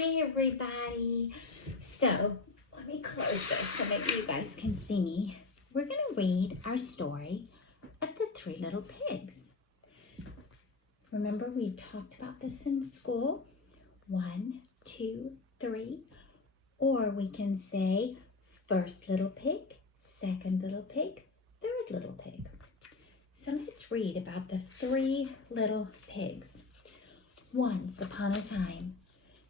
Hi everybody. So let me close this so maybe you guys can see me. We're going to read our story of the Three Little Pigs. Remember we talked about this in school? 1, 2, 3. Or we can say first little pig, second little pig, third little pig. So let's read about the three little pigs. Once upon a time,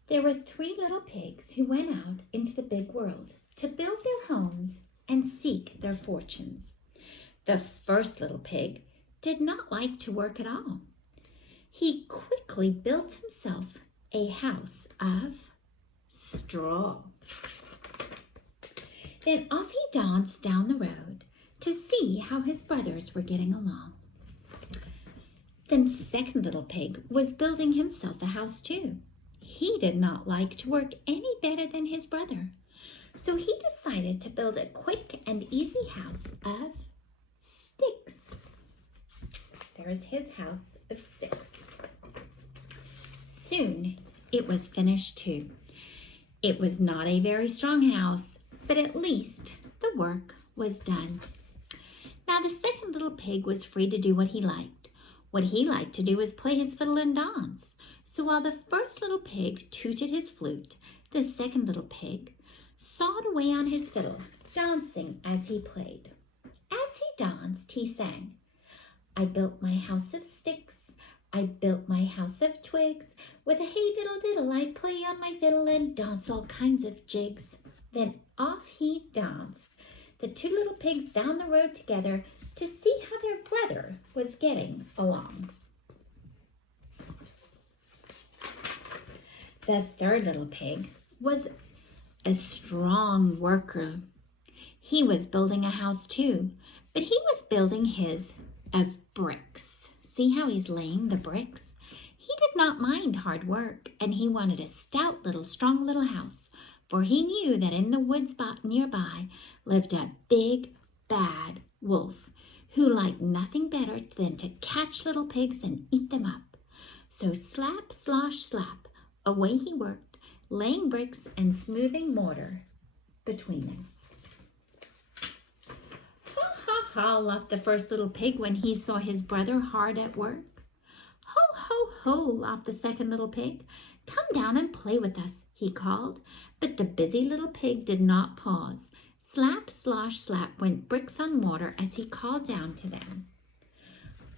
there were three little pigs who went out into the big world to build their homes and seek their fortunes. The first little pig did not like to work at all. He quickly built himself a house of straw. Then off he danced down the road to see how his brothers were getting along. The second little pig was building himself a house too. He did not like to work any better than his brother, so he decided to build a quick and easy house of sticks. There's his house of sticks. Soon it was finished too. It was not a very strong house, but at least the work was done. Now the second little pig was free to do what he liked. What he liked to do was play his fiddle and dance. So while the first little pig tooted his flute, the second little pig sawed away on his fiddle, dancing as he played. As he danced, he sang, "I built my house of sticks, I built my house of twigs, with a hey diddle diddle I play on my fiddle and dance all kinds of jigs." Then off he danced, the two little pigs down the road together to see how their brother was getting along. The third little pig was a strong worker. He was building a house too, but he was building his of bricks. See how he's laying the bricks? He did not mind hard work, and he wanted a stout little, strong little house, for he knew that in the woods nearby lived a big, bad wolf who liked nothing better than to catch little pigs and eat them up. So slap, slosh, slap, away he worked, laying bricks and smoothing mortar between them. Ha, ha, ha, laughed the first little pig when he saw his brother hard at work. Ho, ho, ho, laughed the second little pig. Come down and play with us, he called. But the busy little pig did not pause. Slap, slosh, slap went bricks on mortar as he called down to them.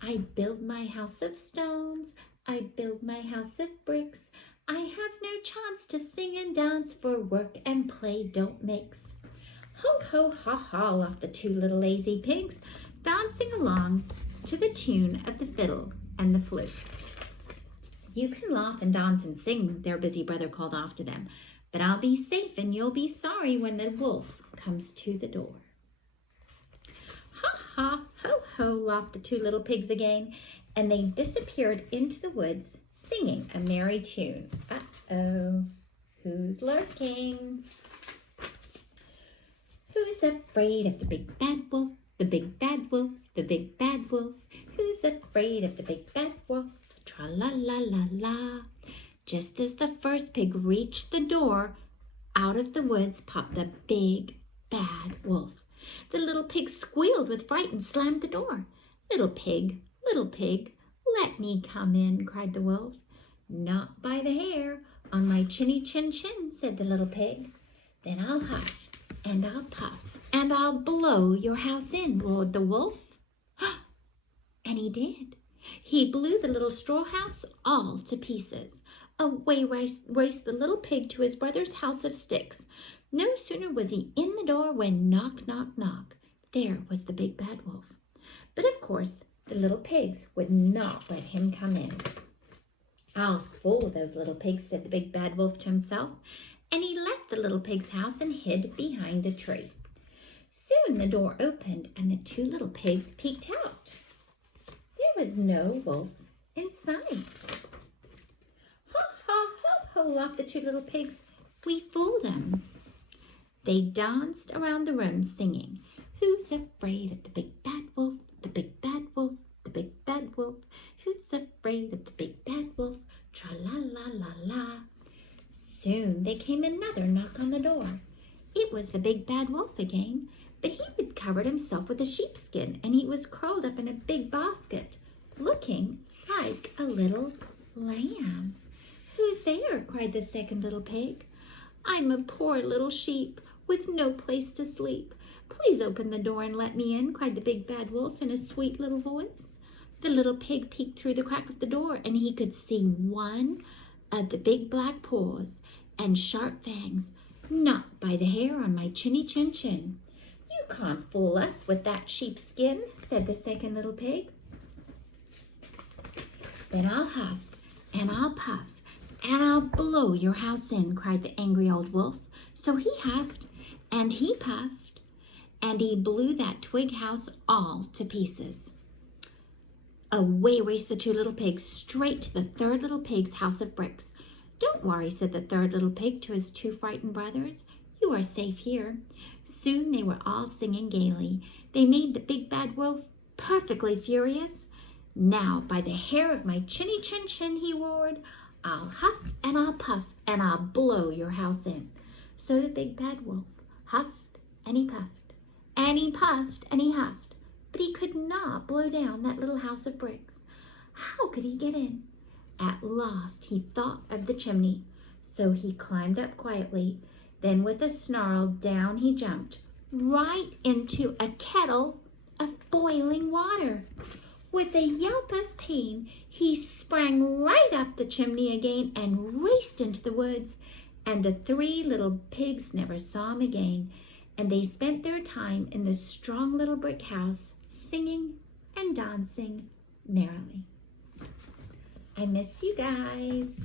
I build my house of stones, I build my house of bricks. I have no chance to sing and dance, for work and play don't mix. Ho, ho, ha, ha, laughed the two little lazy pigs, dancing along to the tune of the fiddle and the flute. You can laugh and dance and sing, their busy brother called off to them, but I'll be safe and you'll be sorry when the wolf comes to the door. Ha, ha, ho, ho, laughed the two little pigs again, and they disappeared into the woods, singing a merry tune. Uh-oh, who's lurking? Who's afraid of the big bad wolf? The big bad wolf, the big bad wolf. Who's afraid of the big bad wolf? Tra-la-la-la-la. Just as the first pig reached the door, out of the woods popped the big bad wolf. The little pig squealed with fright and slammed the door. Little pig, let me come in, cried the wolf. Not by the hair, on my chinny chin chin, said the little pig. Then I'll huff, and I'll puff, and I'll blow your house in, roared the wolf. And he did. He blew the little straw house all to pieces. Away raced the little pig to his brother's house of sticks. No sooner was he in the door when knock, knock, knock. There was the big bad wolf. But of course, the little pigs would not let him come in. I'll fool those little pigs, said the big bad wolf to himself, and he left the little pig's house and hid behind a tree. Soon the door opened and the two little pigs peeked out. There was no wolf in sight. Ha, ha, ho, ho, laughed the two little pigs. We fooled him. They danced around the room singing, who's afraid of the big bad wolf, the big bad wolf, the big bad wolf? Who's afraid of the big bad wolf? Tra-la-la-la-la. Soon there came another knock on the door. It was the big bad wolf again, but he had covered himself with a sheepskin, and he was curled up in a big basket, looking like a little lamb. "Who's there?" cried the second little pig. "I'm a poor little sheep with no place to sleep. Please open the door and let me in," cried the big bad wolf in a sweet little voice. The little pig peeked through the crack of the door, and he could see one of the big black paws and sharp fangs. "Not by the hair on my chinny chin chin. You can't fool us with that sheepskin," said the second little pig. "Then I'll huff and I'll puff and I'll blow your house in," cried the angry old wolf. So he huffed and he puffed and he blew that twig house all to pieces. Away raced the two little pigs straight to the third little pig's house of bricks. "Don't worry," said the third little pig to his two frightened brothers. "You are safe here." Soon they were all singing gaily. They made the big bad wolf perfectly furious. "Now, by the hair of my chinny chin chin," he roared, "I'll huff and I'll puff and I'll blow your house in." So the big bad wolf huffed and he puffed and he puffed and he huffed, but he could not blow down that little house of bricks. How could he get in? At last he thought of the chimney, so he climbed up quietly. Then with a snarl down he jumped, right into a kettle of boiling water. With a yelp of pain, he sprang right up the chimney again and raced into the woods. And the three little pigs never saw him again, and they spent their time in the strong little brick house, singing and dancing merrily. I miss you guys.